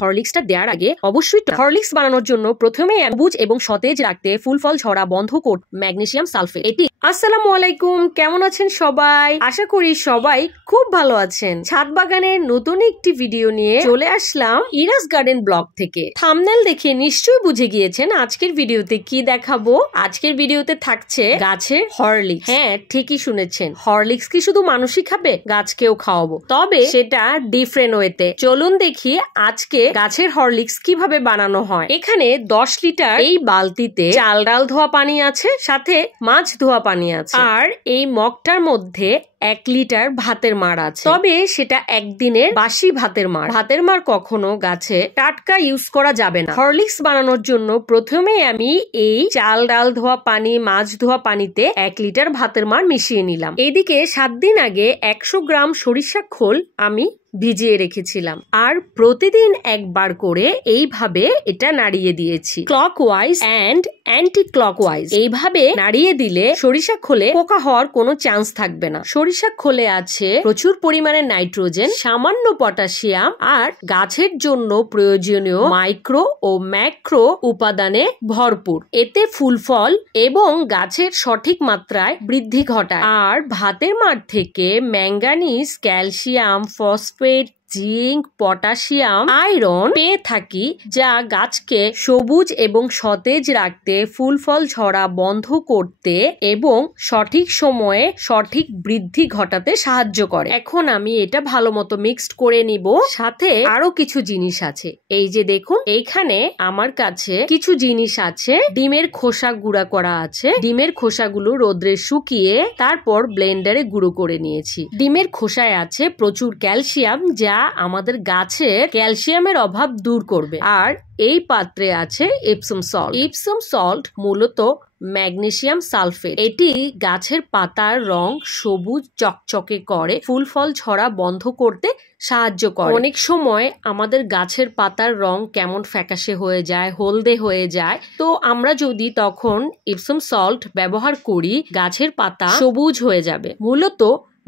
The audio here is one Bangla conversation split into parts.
হরলিক্সটা দেওয়ার আগে অবশ্যই হরলিক্স বানানোর জন্য প্রথমে সবুজ এবং সতেজ রাখতে ফুল ফল ঝরা বন্ধ করতে ম্যাগনেসিয়াম সালফেট এটি। আসসালামু আলাইকুম, কেমন আছেন সবাই? আশা করি সবাই খুব ভালো আছেন। ছাদ বাগানের নতুন একটি ভিডিও নিয়ে চলে আসলাম ইরাস গার্ডেন ব্লগ থেকে। থাম্বনেল দেখে নিশ্চয়ই বুঝে গিয়েছেন আজকের ভিডিওতে কি দেখাবো। আজকের ভিডিওতে থাকছে গাছের হরলিক্স। হ্যাঁ, ঠিকই শুনেছেন, হরলিক্স কি শুধু মানুষই খাবে? গাছকেও খাওয়াবো, তবে সেটা ডিফারেন্ট ওয়েতে। চলুন দেখি আজকে গাছের হরলিক্স কিভাবে বানানো হয়। এখানে 10 লিটার এই বালতিতে চাল ডাল ধোয়া পানি আছে, সাথে মাছ ধোয়া পানি আছে, আর এই মগটার মধ্যে 1 লিটার ভাতের মাড় আছে। তবে সেটা একদিনের বাসি ভাতের মাড়। ভাতের মাড় কখনো গাছে টাটকা ইউজ করা যাবে না। হরলিক্স বানানোর জন্য প্রথমে আমি এই চাল ডাল ধোয়া পানি মাছ ধোয়া পানিতে 1 লিটার ভাতের মাড় মিশিয়ে নিলাম। এইদিকে 7 দিন আগে 100 গ্রাম সরিষা খোল আমি ভিজিয়ে রেখেছিলাম, আর প্রতিদিন একবার করে এইভাবে এটা নাড়িয়ে দিয়েছি, ক্লকওয়াইজ এন্ড অ্যান্টি ক্লকওয়াইজ। এইভাবে নাড়িয়ে দিলে সরিষা খোলে পোকা হওয়ার কোনো চান্স থাকবে না। সরিষা খোলে আছে প্রচুর পরিমাণে নাইট্রোজেন, সামান্য পটাশিয়াম, আর গাছের জন্য প্রয়োজনীয় মাইক্রো ও ম্যাক্রো উপাদানে ভরপুর। এতে ফুল ফল এবং গাছের সঠিক মাত্রায় বৃদ্ধি ঘটায়। আর ভাতের মাড় থেকে manganese, calcium, phosphate, zinc, potassium, iron পেয়ে থাকি, যা গাছকে সবুজ এবং সতেজ রাখতে, ফুল ফল ঝরা বন্ধ করতে এবং সঠিক সময়ে সঠিক বৃদ্ধি ঘটাতে সাহায্য করে। এখন আমি এটা ভালো মতো মিক্সড করে নিব। সাথে আরো কিছু জিনিস আছে, এই যে দেখুন এইখানে আমার কাছে কিছু জিনিস আছে। ডিমের খোসা গুঁড়া করা আছে। ডিমের খোসাগুলো রোদ্রে শুকিয়ে তারপর ব্লেন্ডারে গুঁড়ো করে নিয়েছি। ডিমের খোসায় আছে প্রচুর ক্যালসিয়াম, যা আমাদের গাছের ক্যালসিয়ামের অভাব দূর করবে। আর এই পাত্রে আছে ইপসম সল্ট। ইপসম সল্ট মূলত ম্যাগনেসিয়াম সালফেট। এটি গাছের পাতার রং সবুজ চকচকে করে, ফুল ফল ঝরা বন্ধ করতে সাহায্য করে। অনেক সময় আমাদের গাছের পাতার রং কেমন ফ্যাকাশে হয়ে যায়, হলদে হয়ে যায়, তো আমরা যদি তখন ইপসম সল্ট ব্যবহার করি গাছের পাতা সবুজ হয়ে যাবে। মূলত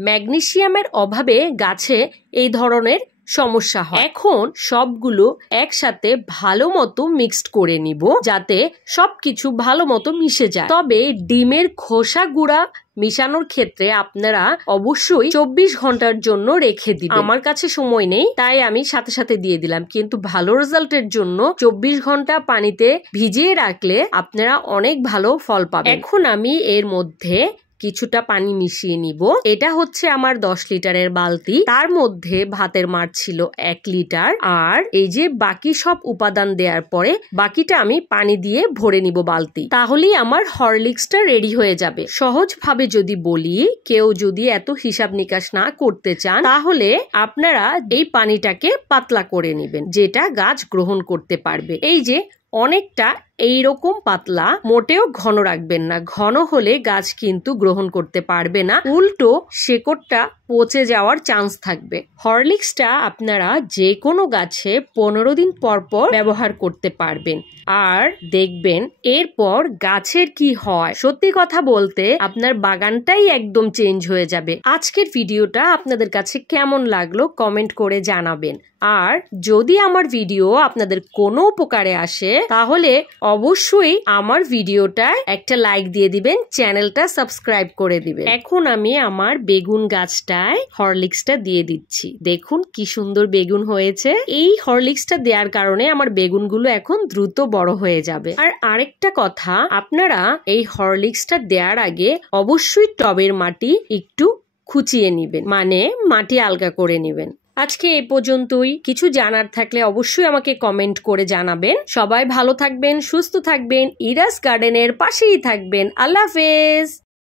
ম্যাগনেসিয়ামের অভাবে গাছে এই ধরনের সমস্যা হয়। এখন সবগুলো একসাথে ভালো মতো মিক্সড করে নিব, যাতে সবকিছু ভালো মতো মিশে যায়। তবে ডিমের খোসা গুঁড়া মিশানোর ক্ষেত্রে আপনারা অবশ্যই 24 ঘন্টার জন্য রেখে দিবেন। আমার কাছে সময় নেই, তাই আমি সাথে সাথে দিয়ে দিলাম, কিন্তু ভালো রেজাল্টের জন্য 24 ঘন্টা পানিতে ভিজিয়ে রাখলে আপনারা অনেক ভালো ফল পাবেন। এখন আমি এর মধ্যে কিছুটা পানি মিশিয়ে নিব। এটা হচ্ছে আমার 10 লিটারের বালতি, তার মধ্যে ভাতের মাড় ছিল 1 লিটার, আর এই যে বাকি সব উপাদান দেওয়ার পরে বাকিটা আমি পানি দিয়ে ভরে নিব বালতি। তাহলেই আমার হরলিক্সটা রেডি হয়ে যাবে। সহজ ভাবে যদি বলি, কেউ যদি এত হিসাব নিকাশ না করতে চান, তাহলে আপনারা এই পানিটাকে পাতলা করে নেবেন, যেটা গাছ গ্রহণ করতে পারবে। এই যে অনেকটা এইরকম পাতলা, মোটেও ঘন রাখবেন না। ঘন হলে গাছ কিন্তু গ্রহণ করতে পারবে না, উল্টো শেকড়টা পচে যাওয়ার চান্স থাকবে। হরলিক্সটা আপনারা যে কোনো গাছে 15 দিন পর পর ব্যবহার করতে পারবেন, আর দেখবেন এরপর গাছের কি হয়। সত্যি কথা বলতে আপনার বাগানটাই একদম চেঞ্জ হয়ে যাবে। আজকের ভিডিওটা আপনাদের কাছে কেমন লাগলো কমেন্ট করে জানাবেন। আর যদি আমার ভিডিও আপনাদের কোনো উপকারে আসে, তাহলে অবশ্যই আমার ভিডিওটায় একটা লাইক দিয়ে দিবেন, চ্যানেলটা সাবস্ক্রাইব করে দিবেন। এখন আমি আমার বেগুন গাছটায় হরলিক্সটা দিয়ে দিচ্ছি। দেখুন কি সুন্দর বেগুন হয়েছে। এই হরলিক্সটা দেওয়ার কারণে আমার বেগুনগুলো এখন দ্রুত বড় হয়ে যাবে। আর আরেকটা কথা, আপনারা এই হরলিক্সটা দেওয়ার আগে অবশ্যই টবের মাটি একটু খুঁচিয়ে নিবেন, মানে মাটি আলগা করে নিবেন। আজকে এই পর্যন্তই। কিছু জানার থাকলে অবশ্যই আমাকে কমেন্ট করে জানাবেন। সবাই ভালো থাকবেন, সুস্থ থাকবেন, ইরাস গার্ডেনের পাশেই থাকবেন। আল্লাহ হাফেজ।